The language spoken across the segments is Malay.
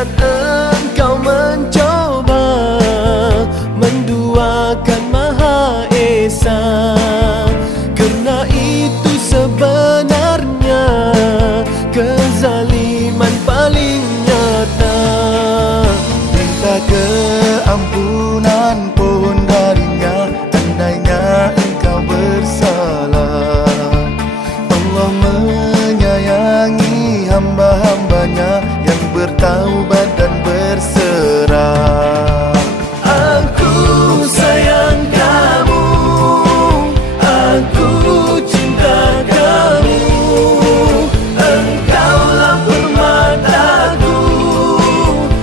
Jangan engkau mencoba menduakan Maha Esa, kerana itu sebenarnya kezaliman paling nyata. Minta keampunan pun darinya, andainya engkau bersalah. Allah menyayangi hamba-hambanya yang bertaubat dan berserah. Aku sayang kamu, aku cinta kamu, engkaulah permataku,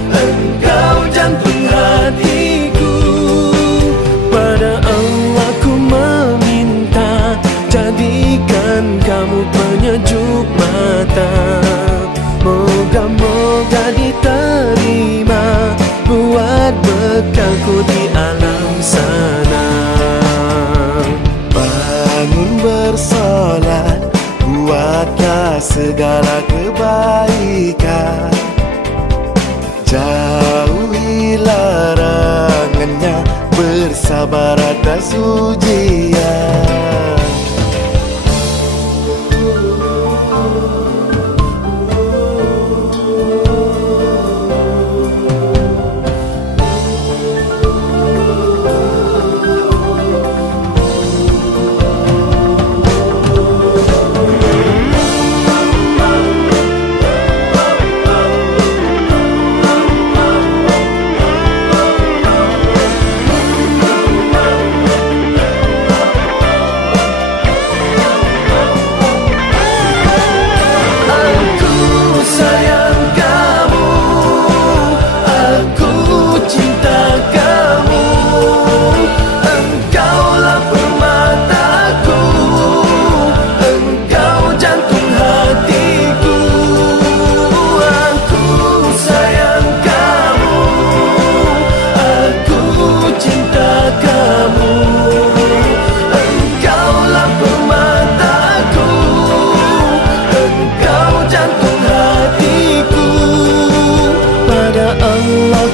engkau jantung hatiku. Pada Allah ku meminta, jadikan kamu penyejuk mata. Moga-moga diterima buat bekalku di alam sana. Bangun bersolat, buatlah segala kebaikan, jauhi larangannya, bersabar atas ujian.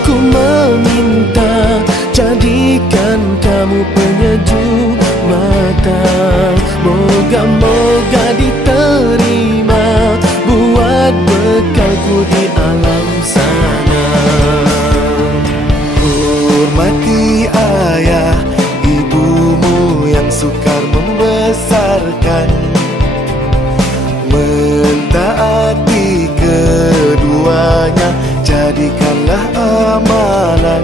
Aku meminta, jadikan kamu penyejuk mata. Moga-moga diterima buat bekalku di alam sana. Hormati ayah, ibumu yang sukar membesarkan, mentaati keduanya, jadikanlah amalan.